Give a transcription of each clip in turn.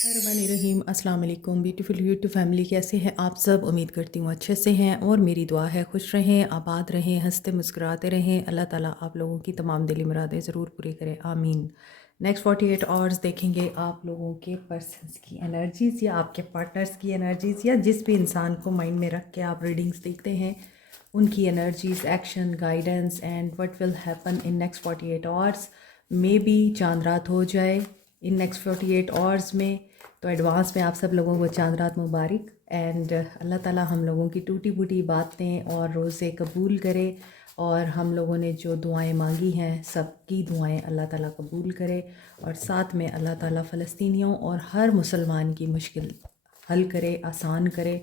रहीम अस्सलाम वालेकुम beautiful YouTube family, कैसे हैं आप सब। उम्मीद करती हूँ अच्छे से हैं और मेरी दुआ है खुश रहें, आबाद रहें, हंसते मुस्कुराते रहें। अल्लाह ताला आप लोगों की तमाम दिली मुरादें ज़रूर पूरी करे, आमीन। नेक्स्ट 48 आवर्स देखेंगे आप लोगों के पर्सन्स की एनर्जीज़ या आपके पार्टनर्स की एनर्जीज़ या जिस भी इंसान को माइंड में रख के आप रीडिंग्स देखते हैं उनकी energies, action, guidance and what will happen in next 48 hours. May be चांद रात हो जाए इन नेक्स्ट 48 आवर्स में, तो एडवांस में आप सब लोगों को चांद रात मुबारक। एंड अल्लाह ताला हम लोगों की टूटी फूटी बातें और रोज़े कबूल करे और हम लोगों ने जो दुआएं मांगी हैं सबकी दुआएं अल्लाह ताला कबूल करे। और साथ में अल्लाह ताला फ़लस्तीनियों और हर मुसलमान की मुश्किल हल करे, आसान करे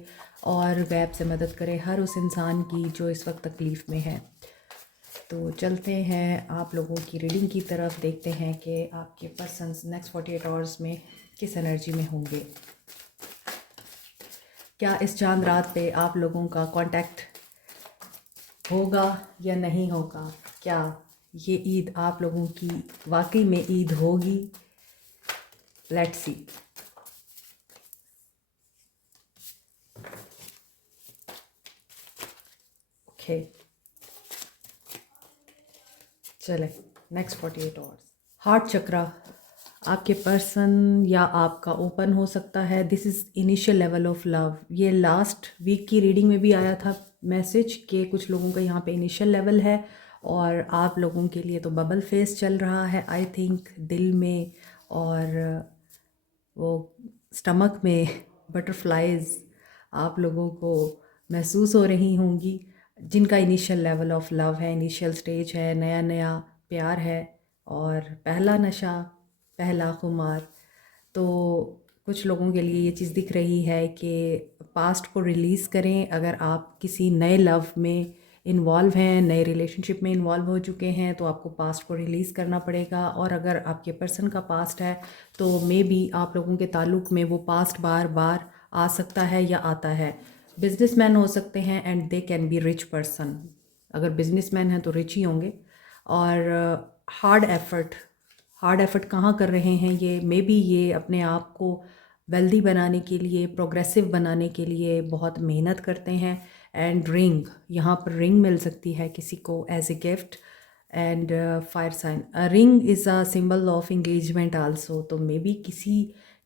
और गैब से मदद करे हर उस इंसान की जो इस वक्त तकलीफ़ में है। तो चलते हैं आप लोगों की रीडिंग की तरफ, देखते हैं कि आपके पर्सन्स नेक्स्ट 48 आवर्स में किस एनर्जी में होंगे। क्या इस चांद रात पे आप लोगों का कांटेक्ट होगा या नहीं होगा? क्या ये ईद आप लोगों की वाकई में ईद होगी? Let's see. ओके, चले नेक्स्ट 48 आवर्स। हार्ट चक्रा आपके पर्सन या आपका ओपन हो सकता है। This is initial level of love. ये लास्ट वीक की रीडिंग में भी आया था मैसेज कि कुछ लोगों का यहाँ पे इनिशियल लेवल है और आप लोगों के लिए तो बबल फेस चल रहा है आई थिंक, दिल में और वो स्टमक में बटरफ्लाइज आप लोगों को महसूस हो रही होंगी। जिनका इनिशियल लेवल ऑफ लव है, इनिशियल स्टेज है, नया नया प्यार है और पहला नशा, पहला खुमार। तो कुछ लोगों के लिए ये चीज़ दिख रही है कि पास्ट को रिलीज़ करें। अगर आप किसी नए लव में इन्वॉल्व हैं, नए रिलेशनशिप में इन्वॉल्व हो चुके हैं, तो आपको पास्ट को रिलीज़ करना पड़ेगा। और अगर आपके पर्सन का पास्ट है तो मे बी आप लोगों के ताल्लुक़ में वो पास्ट बार बार आ सकता है या आता है। बिजनेसमैन हो सकते हैं and they can be rich person. अगर बिजनेसमैन हैं तो रिच ही होंगे। और हार्ड एफर्ट कहाँ कर रहे हैं ये? मे बी ये अपने आप को वेल्दी बनाने के लिए, प्रोग्रेसिव बनाने के लिए बहुत मेहनत करते हैं। एंड रिंग, यहाँ पर रिंग मिल सकती है किसी को as a gift. And fire sign, ring is a symbol of engagement also. तो मे बी किसी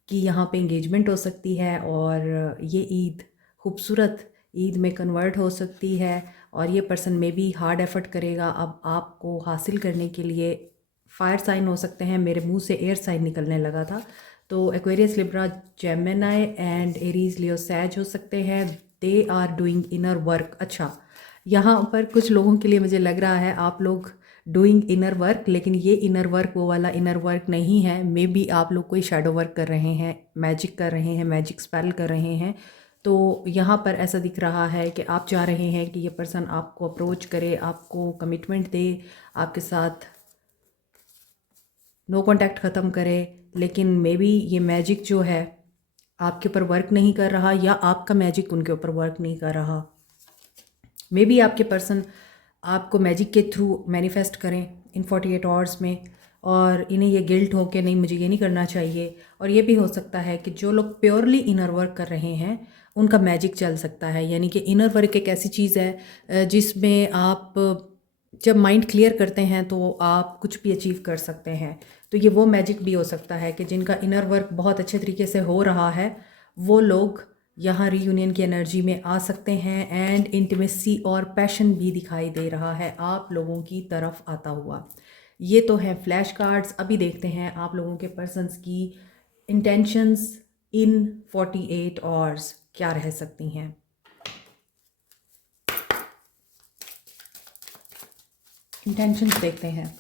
की यहाँ पे इंगेजमेंट हो सकती है और ये ईद खूबसूरत ईद में कन्वर्ट हो सकती है। और ये पर्सन में भी हार्ड एफर्ट करेगा अब आपको हासिल करने के लिए। फायर साइन हो सकते हैं, मेरे मुंह से एयर साइन निकलने लगा था। तो Aquarius, Libra, Gemini and Aries, Leo, Sag हो सकते हैं। They are doing inner work. अच्छा, यहाँ पर कुछ लोगों के लिए मुझे लग रहा है आप लोग डूइंग इनर वर्क, लेकिन ये इनर वर्क वो वाला इनर वर्क नहीं है। मे बी आप लोग कोई शैडो वर्क कर रहे हैं, मैजिक कर रहे हैं, मैजिक स्पेल कर रहे हैं। तो यहाँ पर ऐसा दिख रहा है कि आप चाह रहे हैं कि ये पर्सन आपको अप्रोच करे, आपको कमिटमेंट दे, आपके साथ नो कांटेक्ट ख़त्म करे। लेकिन मे बी ये मैजिक जो है आपके ऊपर वर्क नहीं कर रहा या आपका मैजिक उनके ऊपर वर्क नहीं कर रहा। मे बी आपके पर्सन आपको मैजिक के थ्रू मैनिफेस्ट करें इन 48 आवर्स में और इन्हें ये गिल्ट हो कि नहीं मुझे ये नहीं करना चाहिए। और ये भी हो सकता है कि जो लोग प्योरली इनर वर्क कर रहे हैं उनका मैजिक चल सकता है। यानी कि इनर वर्क एक ऐसी चीज़ है जिसमें आप जब माइंड क्लियर करते हैं तो आप कुछ भी अचीव कर सकते हैं। तो ये वो मैजिक भी हो सकता है कि जिनका इनर वर्क बहुत अच्छे तरीके से हो रहा है वो लोग यहाँ रीयूनियन की एनर्जी में आ सकते हैं। एंड इंटीमेसी और पैशन भी दिखाई दे रहा है आप लोगों की तरफ आता हुआ। ये तो है फ्लैश कार्ड्स। अभी देखते हैं आप लोगों के पर्सन्स की इंटेंशंस इन 48 आवर्स क्या रह सकती हैं। इंटेंशंस देखते हैं।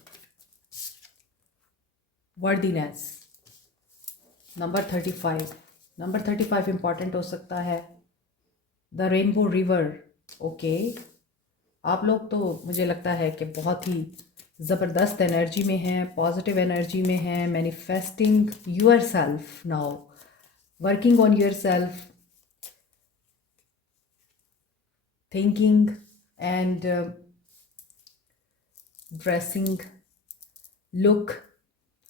Worthiness, number 35। नंबर 35 इंपॉर्टेंट हो सकता है। The rainbow river. ओके, आप लोग तो मुझे लगता है कि बहुत ही ज़बरदस्त एनर्जी में हैं, पॉजिटिव एनर्जी में हैं। Manifesting yourself now, working on yourself, thinking and dressing, look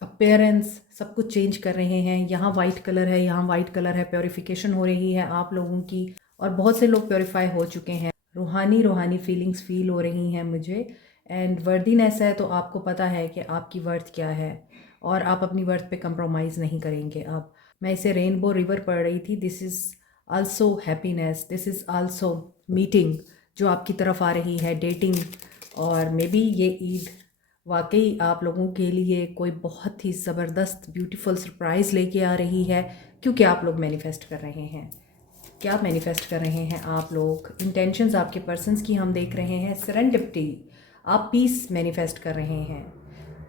appearance सब कुछ चेंज कर रहे हैं। यहाँ वाइट कलर है, यहाँ वाइट कलर है, प्योरीफिकेशन हो रही है आप लोगों की, और बहुत से लोग प्योरीफाई हो चुके हैं। रूहानी रूहानी फीलिंग्स फील हो रही हैं मुझे। एंड वर्दीनेस है, तो आपको पता है कि आपकी वर्थ क्या है और आप अपनी वर्थ पे कंप्रोमाइज़ नहीं करेंगे। अब मैं इसे रेनबो रिवर पढ़ रही थी। This is also happiness, this is also meeting जो आपकी तरफ आ रही है, डेटिंग। और मे बी ये ईद वाकई आप लोगों के लिए कोई बहुत ही ज़बरदस्त ब्यूटीफुल सरप्राइज़ लेके आ रही है, क्योंकि आप लोग मैनिफेस्ट कर रहे हैं। क्या मैनिफेस्ट कर रहे हैं आप लोग? इंटेंशंस आपके पर्सन्स की हम देख रहे हैं। सेरेंडिपिटी, आप पीस मैनिफेस्ट कर रहे हैं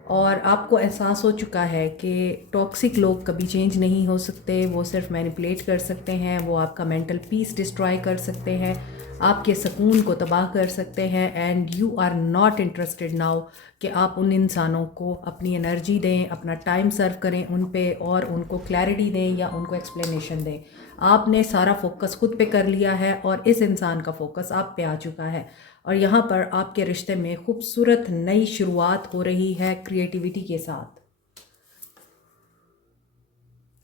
और आपको एहसास हो चुका है कि टॉक्सिक लोग कभी चेंज नहीं हो सकते, वो सिर्फ मैनिपुलेट कर सकते हैं, वो आपका मेंटल पीस डिस्ट्रॉय कर सकते हैं, आपके सुकून को तबाह कर सकते हैं। And you are not interested now कि आप उन इंसानों को अपनी एनर्जी दें, अपना टाइम सर्व करें उन पे और उनको क्लैरिटी दें या उनको एक्सप्लेनेशन दें। आपने सारा फोकस खुद पे कर लिया है और इस इंसान का फोकस आप पे आ चुका है। और यहाँ पर आपके रिश्ते में खूबसूरत नई शुरुआत हो रही है क्रिएटिविटी के साथ।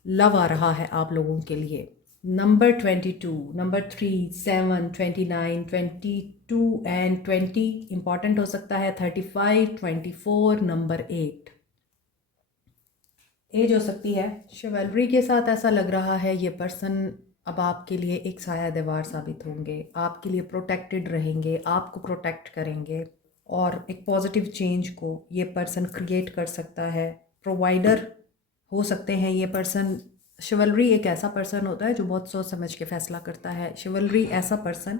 लव आ रहा है आप लोगों के लिए। नंबर 22, नंबर 3, 7, 29, 22 एंड 20 इंपॉर्टेंट हो सकता है। 35, 24, नंबर 8 एज हो सकती है। शिवलरी के साथ ऐसा लग रहा है ये पर्सन अब आपके लिए एक साया दीवार साबित होंगे, आपके लिए प्रोटेक्टेड रहेंगे, आपको प्रोटेक्ट करेंगे और एक पॉजिटिव चेंज को ये पर्सन क्रिएट कर सकता है। प्रोवाइडर हो सकते हैं ये पर्सन। शिवलरी एक ऐसा पर्सन होता है जो बहुत सोच समझ के फैसला करता है। शिवलरी ऐसा पर्सन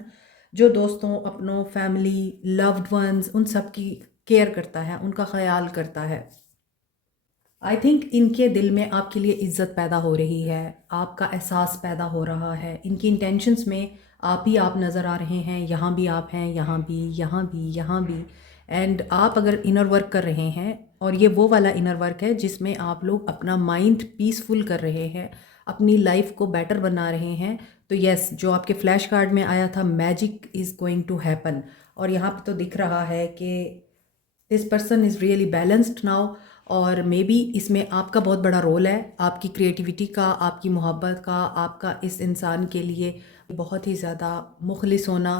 जो दोस्तों, अपनों, फैमिली, लव्ड वंस, उन सब की केयर करता है, उनका ख्याल करता है। आई थिंक इनके दिल में आपके लिए इज्जत पैदा हो रही है, आपका एहसास पैदा हो रहा है। इनकी इंटेंशंस में आप ही आप नज़र आ रहे हैं, यहाँ भी आप हैं, यहाँ भी, यहाँ भी, यहाँ भी। एंड आप अगर इनर वर्क कर रहे हैं, और ये वो वाला इनर वर्क है जिसमें आप लोग अपना माइंड पीसफुल कर रहे हैं, अपनी लाइफ को बेटर बना रहे हैं, तो यस, जो आपके फ्लैश कार्ड में आया था, magic is going to happen. और यहाँ पे तो दिख रहा है कि this person is really balanced now. और मे बी इसमें आपका बहुत बड़ा रोल है, आपकी क्रिएटिविटी का, आपकी मोहब्बत का, आपका इस इंसान के लिए बहुत ही ज़्यादा मुखलिस होना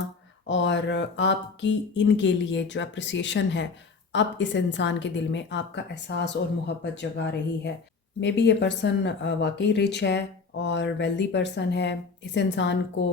और आपकी इनके लिए जो अप्रिसिएशन है, अब इस इंसान के दिल में आपका एहसास और मोहब्बत जगा रही है। मे बी ये पर्सन वाकई रिच है और वेल्दी पर्सन है। इस इंसान को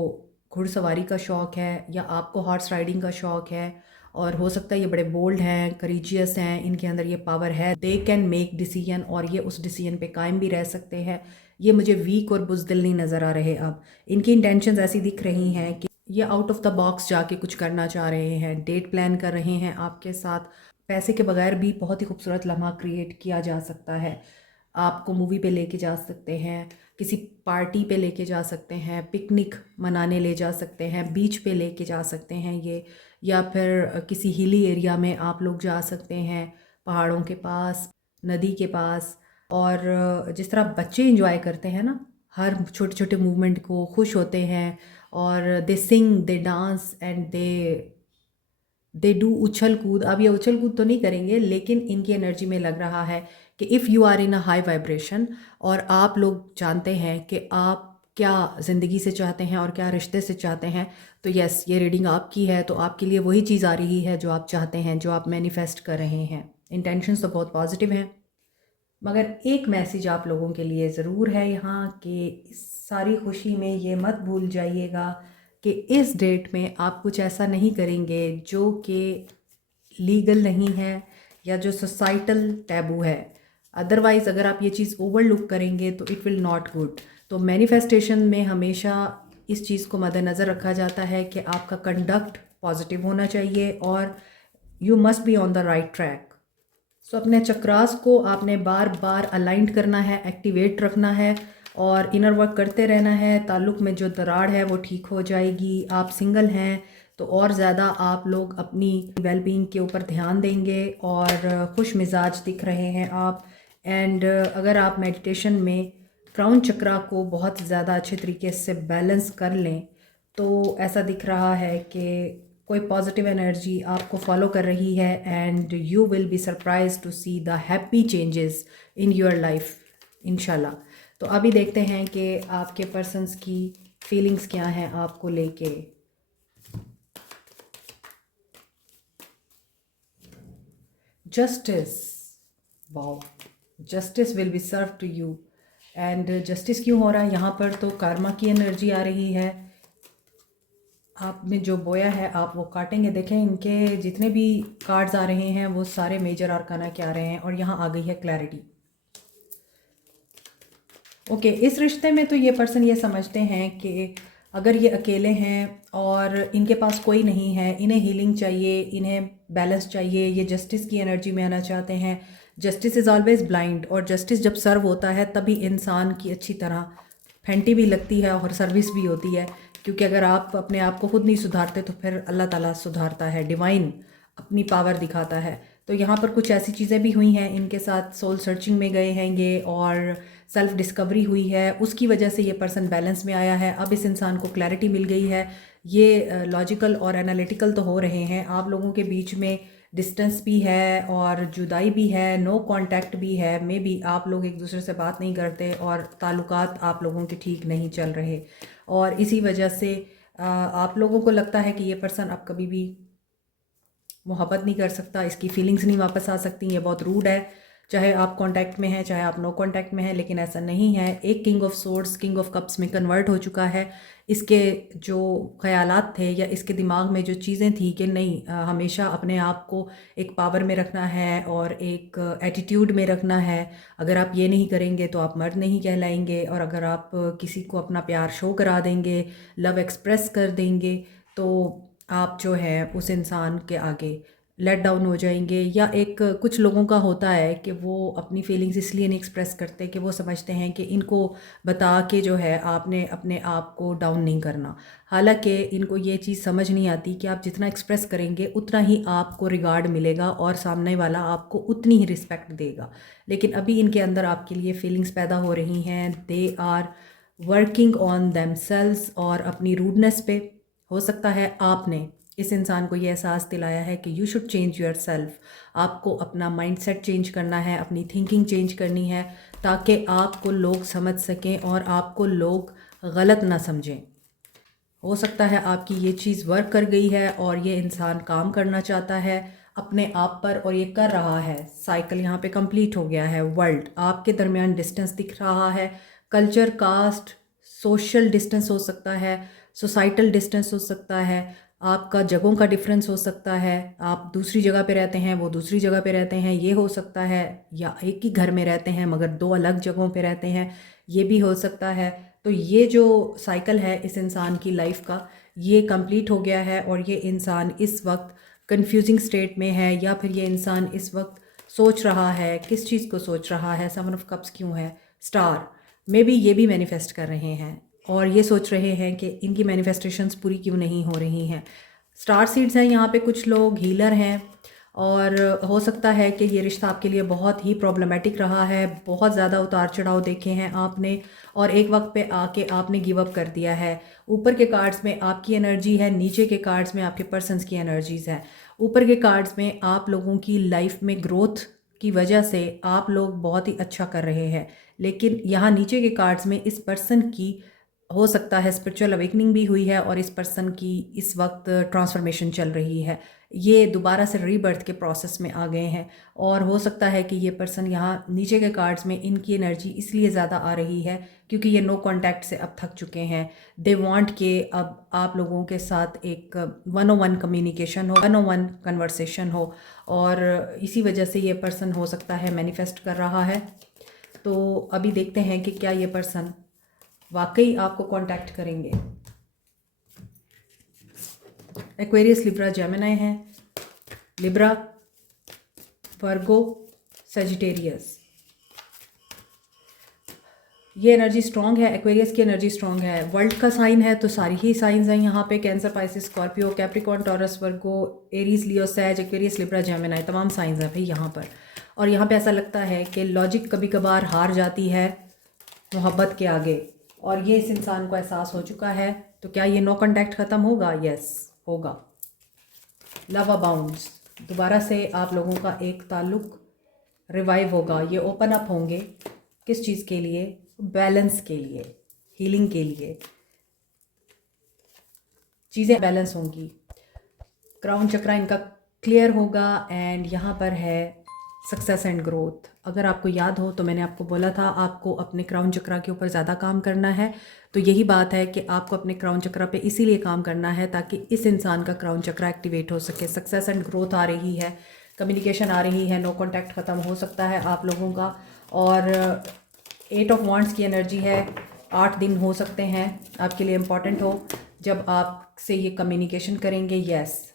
घुड़सवारी का शौक़ है या आपको हॉर्स राइडिंग का शौक़ है, और हो सकता है ये बड़े बोल्ड हैं, करेजियस हैं, इनके अंदर ये पावर है, दे कैन मेक डिसीजन और ये उस डिसीजन पे कायम भी रह सकते हैं। ये मुझे वीक और बुज़दिल नहीं नज़र आ रहे। अब इनकी इंटेंशंस ऐसी दिख रही हैं कि ये आउट ऑफ द बॉक्स जाके कुछ करना चाह रहे हैं, डेट प्लान कर रहे हैं आपके साथ। पैसे के बगैर भी बहुत ही खूबसूरत लम्हा क्रिएट किया जा सकता है। आपको मूवी पे लेके जा सकते हैं, किसी पार्टी पे लेके जा सकते हैं, पिकनिक मनाने ले जा सकते हैं, बीच पे लेके जा सकते हैं ये, या फिर किसी हिली एरिया में आप लोग जा सकते हैं, पहाड़ों के पास, नदी के पास। और जिस तरह बच्चे इंजॉय करते हैं ना हर छोटे छोटे मूवमेंट को, खुश होते हैं और दे सिंग, दे डांस एंड दे डू उछल कूद। अब ये उछल कूद तो नहीं करेंगे, लेकिन इनकी एनर्जी में लग रहा है कि if you are in a high vibration और आप लोग जानते हैं कि आप क्या ज़िंदगी से चाहते हैं और क्या रिश्ते से चाहते हैं, तो यस, ये रीडिंग आपकी है। तो आपके लिए वही चीज़ आ रही है जो आप चाहते हैं, जो आप मैनिफेस्ट कर रहे हैं। इंटेंशंस तो बहुत पॉजिटिव हैं, मगर एक मैसेज आप लोगों के लिए ज़रूर है यहाँ कि इस सारी खुशी में ये मत भूल जाइएगा कि इस डेट में आप कुछ ऐसा नहीं करेंगे जो कि लीगल नहीं है या जो सोसाइटल टैबू है। अदरवाइज़ अगर आप ये चीज़ ओवरलुक करेंगे तो इट विल नॉट गुड। तो मैनिफेस्टेशन में हमेशा इस चीज़ को मद्देनज़र रखा जाता है कि आपका कंडक्ट पॉजिटिव होना चाहिए और you must be on the right track. So अपने चक्रास को आपने बार बार अलाइंड करना है, एक्टिवेट रखना है और इनर वर्क करते रहना है। ताल्लुक़ में जो दरार है वो ठीक हो जाएगी। आप सिंगल हैं तो और ज़्यादा आप लोग अपनी वेलबींग के ऊपर ध्यान देंगे और खुश मिजाज दिख रहे हैं आप। एंड अगर आप मेडिटेशन में क्राउन चक्रा को बहुत ज़्यादा अच्छे तरीके से बैलेंस कर लें तो ऐसा दिख रहा है कि कोई पॉजिटिव एनर्जी आपको फॉलो कर रही है and you will be surprise to see the happy changes in your life इंशाल्लाह। तो अभी देखते हैं कि आपके पर्सन्स की फीलिंग्स क्या हैं आपको लेके। Justice, wow, justice will be serve to you. And justice क्यों हो रहा है यहाँ पर? तो कर्मा की एनर्जी आ रही है। आपने जो बोया है आप वो काटेंगे। देखें इनके जितने भी कार्ड्स आ रहे हैं वो सारे मेजर आर्काना के आ रहे हैं और यहाँ आ गई है क्लैरिटी। ओके, इस रिश्ते में तो ये पर्सन ये समझते हैं कि अगर ये अकेले हैं और इनके पास कोई नहीं है, इन्हें हीलिंग चाहिए, इन्हें बैलेंस चाहिए, ये जस्टिस की एनर्जी में आना चाहते हैं। जस्टिस इज़ ऑलवेज ब्लाइंड और जस्टिस जब सर्व होता है तभी इंसान की अच्छी तरह फैंटी भी लगती है और सर्विस भी होती है। क्योंकि अगर आप अपने आप को खुद नहीं सुधारते तो फिर अल्लाह ताला सुधारता है, डिवाइन अपनी पावर दिखाता है। तो यहाँ पर कुछ ऐसी चीज़ें भी हुई हैं इनके साथ, सोल सर्चिंग में गए हैं ये और सेल्फ डिस्कवरी हुई है, उसकी वजह से ये पर्सन बैलेंस में आया है। अब इस इंसान को क्लैरिटी मिल गई है। ये लॉजिकल और एनालिटिकल तो हो रहे हैं, आप लोगों के बीच में डिस्टेंस भी है और जुदाई भी है, नो कांटेक्ट भी है, मे बी आप लोग एक दूसरे से बात नहीं करते और ताल्लुकात आप लोगों के ठीक नहीं चल रहे और इसी वजह से आप लोगों को लगता है कि ये पर्सन अब कभी भी मोहब्बत नहीं कर सकता, इसकी फीलिंग्स नहीं वापस आ सकती, ये बहुत रूड है, चाहे आप कांटेक्ट में हैं चाहे आप नो कांटेक्ट में हैं। लेकिन ऐसा नहीं है। एक king of swords king of cups में कन्वर्ट हो चुका है। इसके जो ख्यालात थे या इसके दिमाग में जो चीज़ें थी कि नहीं हमेशा अपने आप को एक पावर में रखना है और एक एटीट्यूड में रखना है, अगर आप ये नहीं करेंगे तो आप मर्द नहीं कहलाएंगे और अगर आप किसी को अपना प्यार शो करा देंगे, लव एक्सप्रेस कर देंगे तो आप जो है उस इंसान के आगे लेट डाउन हो जाएंगे। या एक कुछ लोगों का होता है कि वो अपनी फीलिंग्स इसलिए नहीं एक्सप्रेस करते कि वो समझते हैं कि इनको बता के जो है आपने अपने आप को डाउन नहीं करना। हालांकि इनको ये चीज़ समझ नहीं आती कि आप जितना एक्सप्रेस करेंगे उतना ही आपको रिगार्ड मिलेगा और सामने वाला आपको उतनी ही रिस्पेक्ट देगा। लेकिन अभी इनके अंदर आपके लिए फीलिंग्स पैदा हो रही हैं। They are working on themselves और अपनी रूडनेस पे। हो सकता है आपने इस इंसान को ये एहसास दिलाया है कि you should change your self, आपको अपना माइंडसेट चेंज करना है, अपनी थिंकिंग चेंज करनी है ताकि आपको लोग समझ सकें और आपको लोग गलत ना समझें। हो सकता है आपकी ये चीज़ वर्क कर गई है और ये इंसान काम करना चाहता है अपने आप पर और ये कर रहा है। साइकिल यहाँ पे कंप्लीट हो गया है। वर्ल्ड आपके दरमियान डिस्टेंस दिख रहा है, कल्चर, कास्ट, सोशल डिस्टेंस हो सकता है, सोसाइटल डिस्टेंस हो सकता है, आपका जगहों का डिफरेंस हो सकता है, आप दूसरी जगह पे रहते हैं वो दूसरी जगह पे रहते हैं ये हो सकता है, या एक ही घर में रहते हैं मगर दो अलग जगहों पे रहते हैं ये भी हो सकता है। तो ये जो साइकिल है इस इंसान की लाइफ का ये कंप्लीट हो गया है और ये इंसान इस वक्त कंफ्यूजिंग स्टेट में है या फिर ये इंसान इस वक्त सोच रहा है, किस चीज़ को सोच रहा है? सेवन ऑफ कप्स क्यों है? स्टार में भी ये भी मैनिफेस्ट कर रहे हैं और ये सोच रहे हैं कि इनकी मैनिफेस्टेशंस पूरी क्यों नहीं हो रही हैं। स्टार सीड्स हैं यहाँ पे, कुछ लोग हीलर हैं और हो सकता है कि ये रिश्ता आपके लिए बहुत ही प्रॉब्लमेटिक रहा है, बहुत ज़्यादा उतार चढ़ाव देखे हैं आपने और एक वक्त पे आके आपने गिव अप कर दिया है। ऊपर के कार्ड्स में आपकी एनर्जी है, नीचे के कार्ड्स में आपके पर्सन्स की एनर्जीज़ हैं। ऊपर के कार्ड्स में आप लोगों की लाइफ में ग्रोथ की वजह से आप लोग बहुत ही अच्छा कर रहे हैं, लेकिन यहाँ नीचे के कार्ड्स में इस पर्सन की हो सकता है स्पिरिचुअल अवेकनिंग भी हुई है और इस पर्सन की इस वक्त ट्रांसफॉर्मेशन चल रही है, ये दोबारा से रीबर्थ के प्रोसेस में आ गए हैं। और हो सकता है कि ये पर्सन यहाँ नीचे के कार्ड्स में इनकी एनर्जी इसलिए ज़्यादा आ रही है क्योंकि ये नो कांटेक्ट से अब थक चुके हैं। दे वांट के अब आप लोगों के साथ एक 1-on-1 कम्युनिकेशन हो, 1-on-1 कन्वर्सेशन हो और इसी वजह से ये पर्सन हो सकता है मैनिफेस्ट कर रहा है। तो अभी देखते हैं कि क्या ये पर्सन वाकई आपको कांटेक्ट करेंगे। एक्वेरियस, लिब्रा, जेमिनी है, लिब्रा, वर्गो, सजिटेरियस। ये एनर्जी स्ट्रॉन्ग है, एक्वेरियस की एनर्जी स्ट्रॉन्ग है। वर्ल्ड का साइन है तो सारी ही साइंस हैं यहाँ पे, Cancer, Pisces, Scorpio, Capricorn, Taurus, Virgo, Aries, Leo, Sag, Aquarius, Libra, Gemini, तमाम साइंस हैं भाई यहाँ पर। और यहाँ पे ऐसा लगता है कि लॉजिक कभी कभार हार जाती है मोहब्बत के आगे और ये इस इंसान को एहसास हो चुका है। तो क्या ये नो कांटेक्ट ख़त्म होगा? यस होगा। लव अबाउंड्स, दोबारा से आप लोगों का एक ताल्लुक़ रिवाइव होगा। ये ओपन अप होंगे किस चीज़ के लिए? बैलेंस के लिए, हीलिंग के लिए, चीज़ें बैलेंस होंगी। क्राउन चक्रा इनका क्लियर होगा एंड यहाँ पर है सक्सेस एंड ग्रोथ। अगर आपको याद हो तो मैंने आपको बोला था आपको अपने क्राउन चक्रा के ऊपर ज़्यादा काम करना है, तो यही बात है कि आपको अपने क्राउन चक्रा पे इसीलिए काम करना है ताकि इस इंसान का क्राउन चक्रा एक्टिवेट हो सके। सक्सेस एंड ग्रोथ आ रही है, कम्युनिकेशन आ रही है, नो कॉन्टैक्ट ख़त्म हो सकता है आप लोगों का। और 8 ऑफ वांड्स की एनर्जी है, 8 दिन हो सकते हैं आपके लिए इम्पॉर्टेंट हो जब आपसे ये कम्युनिकेशन करेंगे। यस,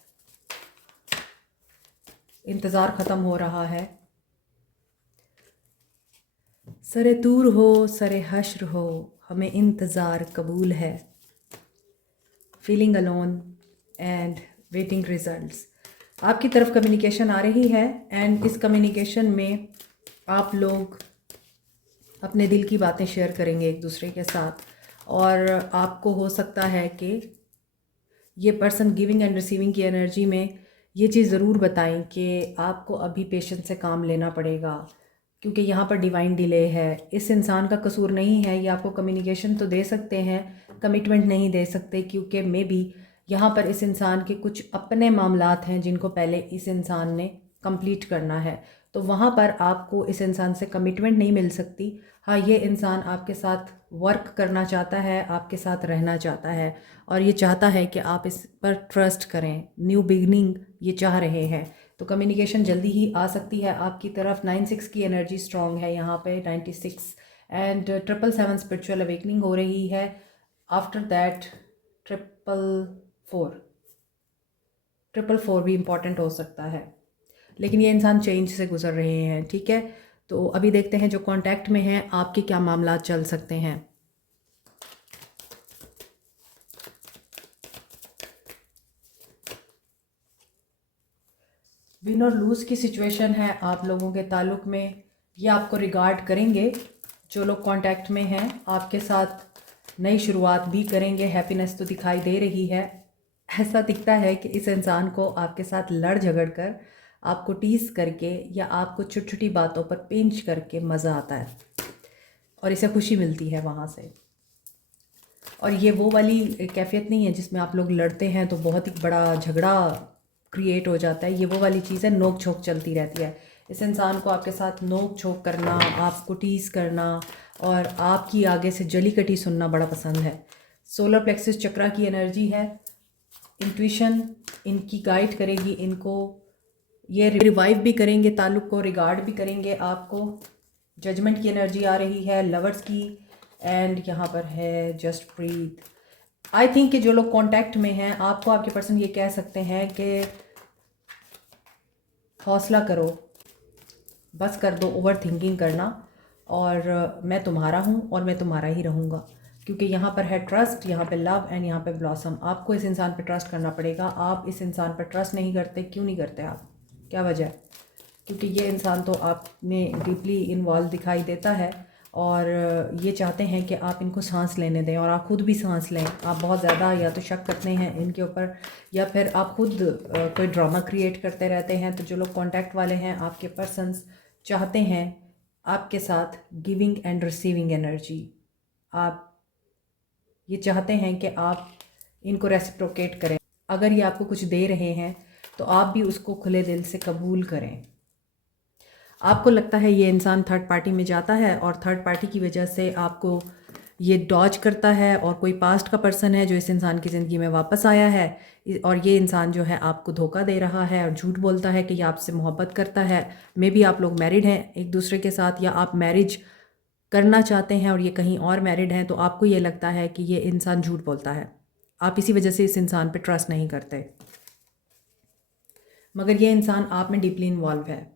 इंतज़ार ख़त्म हो रहा है। सरे तूर हो सरे हश्र हो, हमें इंतज़ार कबूल है। Feeling alone and waiting results. आपकी तरफ कम्युनिकेशन आ रही है एंड इस कम्युनिकेशन में आप लोग अपने दिल की बातें शेयर करेंगे एक दूसरे के साथ। और आपको हो सकता है कि ये पर्सन गिविंग एंड रिसीविंग की एनर्जी में ये चीज़ ज़रूर बताएं कि आपको अभी पेशेंस से काम लेना पड़ेगा, क्योंकि यहाँ पर डिवाइन डिले है। इस इंसान का कसूर नहीं है, ये आपको कम्युनिकेशन तो दे सकते हैं, कमिटमेंट नहीं दे सकते, क्योंकि मे बी यहाँ पर इस इंसान के कुछ अपने मामलात हैं जिनको पहले इस इंसान ने कंप्लीट करना है। तो वहाँ पर आपको इस इंसान से कमिटमेंट नहीं मिल सकती। हाँ, ये इंसान आपके साथ वर्क करना चाहता है, आपके साथ रहना चाहता है और ये चाहता है कि आप इस पर ट्रस्ट करें। न्यू बिगनिंग ये चाह रहे हैं, तो कम्युनिकेशन जल्दी ही आ सकती है आपकी तरफ। 9-6 की एनर्जी स्ट्रॉन्ग है यहाँ पे, 96 एंड 777 स्पिरिचुअल अवेकनिंग हो रही है। आफ्टर दैट 444 भी इम्पॉर्टेंट हो सकता है, लेकिन ये इंसान चेंज से गुजर रहे हैं। ठीक है, तो अभी देखते हैं जो कांटेक्ट में हैं आपके क्या मामला चल सकते हैं। विन और लूज़ की सिचुएशन है आप लोगों के ताल्लुक़ में। ये आपको रिगार्ड करेंगे, जो लोग कांटेक्ट में हैं आपके साथ नई शुरुआत भी करेंगे। हैप्पीनेस तो दिखाई दे रही है। ऐसा दिखता है कि इस इंसान को आपके साथ लड़ झगड़ कर, आपको टीस करके या आपको छोटी छोटी बातों पर पिंच करके मज़ा आता है और इसे खुशी मिलती है वहाँ से। और ये वो वाली कैफियत नहीं है जिसमें आप लोग लड़ते हैं तो बहुत ही बड़ा झगड़ा क्रिएट हो जाता है। ये वो वाली चीज़ है, नोक झोंक चलती रहती है। इस इंसान को आपके साथ नोक झोंक करना, आपको टीस करना और आपकी आगे से जली कटी सुनना बड़ा पसंद है। सोलर प्लेक्सस चक्रा की एनर्जी है, इंट्यूशन इनकी गाइड करेगी इनको। ये रिवाइव भी करेंगे ताल्लुक़ को, रिगार्ड भी करेंगे आपको। जजमेंट की एनर्जी आ रही है, लवर्स की, एंड यहाँ पर है जस्ट ब्रीथ। आई थिंक कि जो लोग कांटेक्ट में हैं आपको आपके पर्सन ये कह सकते हैं कि हौसला करो, बस कर दो ओवर थिंकिंग करना, और मैं तुम्हारा हूँ और मैं तुम्हारा ही रहूँगा। क्योंकि यहाँ पर है ट्रस्ट, यहाँ पे लव एंड यहाँ पे ब्लॉसम। आपको इस इंसान पे ट्रस्ट करना पड़ेगा। आप इस इंसान पर ट्रस्ट नहीं करते, क्यों नहीं करते आप? क्या वजह है? क्योंकि ये इंसान तो आप में डीपली इन्वॉल्व दिखाई देता है और ये चाहते हैं कि आप इनको सांस लेने दें और आप खुद भी सांस लें। आप बहुत ज़्यादा या तो शक करते हैं इनके ऊपर या फिर आप खुद कोई ड्रामा क्रिएट करते रहते हैं। तो जो लोग कांटेक्ट वाले हैं आपके पर्सन्स चाहते हैं आपके साथ गिविंग एंड रिसीविंग एनर्जी। आप ये चाहते हैं कि आप इनको रेसिप्रोकेट करें। अगर ये आपको कुछ दे रहे हैं तो आप भी उसको खुले दिल से कबूल करें। आपको लगता है ये इंसान थर्ड पार्टी में जाता है और थर्ड पार्टी की वजह से आपको ये डॉज करता है, और कोई पास्ट का पर्सन है जो इस इंसान की ज़िंदगी में वापस आया है और ये इंसान जो है आपको धोखा दे रहा है और झूठ बोलता है कि ये आपसे मोहब्बत करता है। मे बी आप लोग मैरिड हैं एक दूसरे के साथ, या आप मैरिज करना चाहते हैं और ये कहीं और मैरिड हैं, तो आपको ये लगता है कि ये इंसान झूठ बोलता है। आप इसी वजह से इस इंसान पे ट्रस्ट नहीं करते, मगर ये इंसान आप में डीपली इन्वॉल्व है।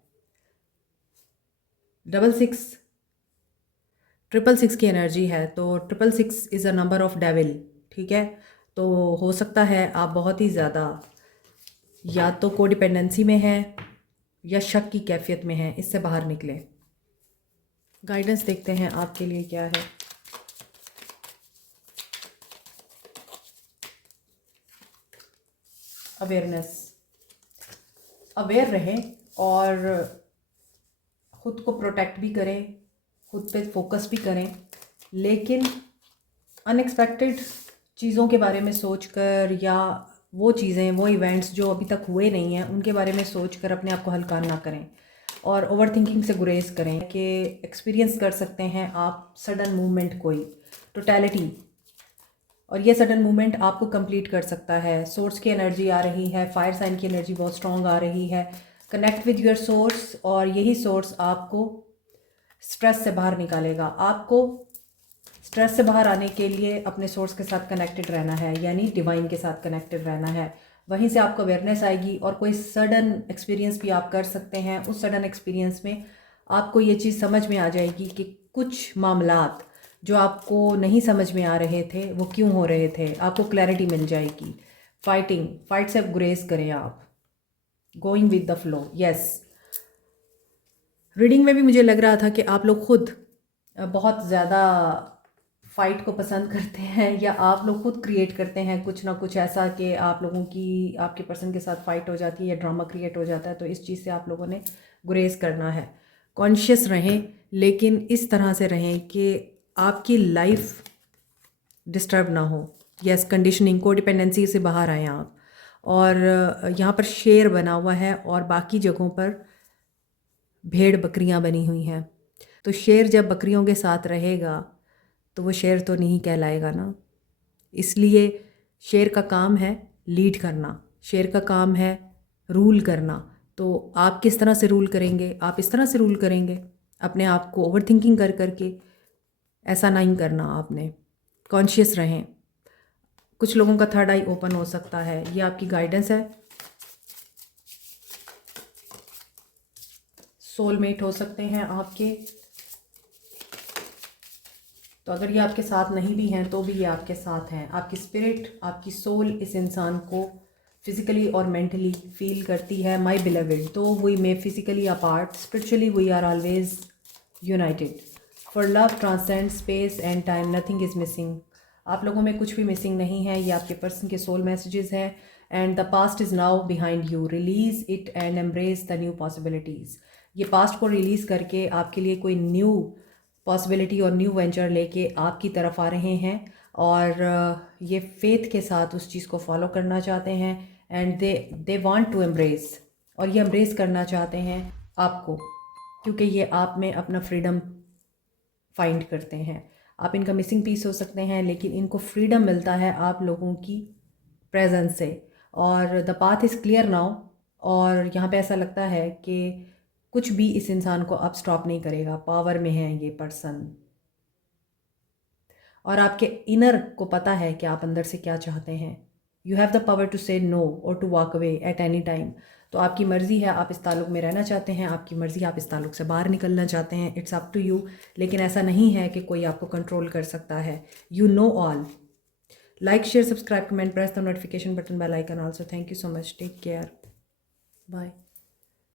666 की एनर्जी है, तो 666 is a number of devil. ठीक है, तो हो सकता है आप बहुत ही ज़्यादा या तो कोडिपेंडेंसी में हैं या शक की कैफियत में हैं, इससे बाहर निकलें। गाइडेंस देखते हैं आपके लिए क्या है। अवेयरनेस, अवेयर रहें और ख़ुद को प्रोटेक्ट भी करें, खुद पे फोकस भी करें, लेकिन अनएक्सपेक्टेड चीज़ों के बारे में सोचकर या वो चीज़ें, वो इवेंट्स जो अभी तक हुए नहीं हैं उनके बारे में सोचकर अपने आप को हल्का ना करें और ओवर थिंकिंग से गुरेज करें कि एक्सपीरियंस कर सकते हैं आप सडन मूवमेंट, कोई टोटलिटी, और ये सडन मूवमेंट आपको कंप्लीट कर सकता है। सोर्स की एनर्जी आ रही है, फायर साइन की एनर्जी बहुत स्ट्रॉन्ग आ रही है। कनेक्ट विद योर सोर्स और यही सोर्स आपको स्ट्रेस से बाहर निकालेगा। आपको स्ट्रेस से बाहर आने के लिए अपने सोर्स के साथ कनेक्टेड रहना है, यानी डिवाइन के साथ कनेक्टेड रहना है। वहीं से आपको अवेयरनेस आएगी और कोई सडन एक्सपीरियंस भी आप कर सकते हैं। उस सडन एक्सपीरियंस में आपको ये चीज़ समझ में आ जाएगी कि कुछ मामलात जो आपको नहीं समझ में आ रहे थे वो क्यों हो रहे थे, आपको क्लैरिटी मिल जाएगी। फाइट से गुरेज करें आप, going with the flow. Yes, reading में भी मुझे लग रहा था कि आप लोग खुद बहुत ज़्यादा फ़ाइट को पसंद करते हैं या आप लोग खुद क्रिएट करते हैं कुछ ना कुछ ऐसा कि आप लोगों की आपके पर्सन के साथ फ़ाइट हो जाती है या ड्रामा क्रिएट हो जाता है। तो इस चीज़ से आप लोगों ने गुरेज करना है। कॉन्शियस रहें, लेकिन इस तरह से रहें कि आपकी लाइफ डिस्टर्ब ना हो। यस, कंडीशनिंग, कोडिपेंडेंसी से बाहर आएँ आप। और यहाँ पर शेर बना हुआ है और बाकी जगहों पर भेड़ बकरियाँ बनी हुई हैं। तो शेर जब बकरियों के साथ रहेगा तो वो शेर तो नहीं कहलाएगा ना। इसलिए शेर का काम है लीड करना, शेर का काम है रूल करना। तो आप किस तरह से रूल करेंगे? आप इस तरह से रूल करेंगे, अपने आप को ओवर थिंकिंग कर करके। ऐसा नहीं करना आपने। कॉन्शियस रहें। कुछ लोगों का थर्ड आई ओपन हो सकता है, ये आपकी गाइडेंस है। सोलमेट हो सकते हैं आपके। तो अगर ये आपके साथ नहीं भी हैं तो भी ये आपके साथ हैं। आपकी स्पिरिट, आपकी सोल इस इंसान को फिज़िकली और मेंटली फील करती है। My beloved, though we may physically apart, spiritually we are always united. For love transcend space and time, nothing is missing. आप लोगों में कुछ भी मिसिंग नहीं है। ये आपके पर्सन के सोल मैसेजेस हैं। And the past is now behind you, release it and embrace the new possibilities. ये पास्ट को रिलीज़ करके आपके लिए कोई न्यू पॉसिबिलिटी और न्यू वेंचर लेके आपकी तरफ आ रहे हैं और ये फेथ के साथ उस चीज़ को फॉलो करना चाहते हैं। And they want to embrace, और ये एम्ब्रेस करना चाहते हैं आपको, क्योंकि ये आप में अपना फ्रीडम फाइंड करते हैं। आप इनका मिसिंग पीस हो सकते हैं, लेकिन इनको फ्रीडम मिलता है आप लोगों की प्रेजेंस से। और the path is clear now. और यहाँ पे ऐसा लगता है कि कुछ भी इस इंसान को अब स्टॉप नहीं करेगा। पावर में है ये पर्सन, और आपके इनर को पता है कि आप अंदर से क्या चाहते हैं। You have the power to say no और to walk away at any time. तो आपकी मर्ज़ी है, आप इस ताल्लुक़ में रहना चाहते हैं, आपकी मर्ज़ी, आप इस ताल्लुक़ से बाहर निकलना चाहते हैं। It's up to you. लेकिन ऐसा नहीं है कि कोई आपको कंट्रोल कर सकता है। You know all. Like, share, subscribe, comment, press the notification button, bell icon also. Thank you so much. Take care. Bye.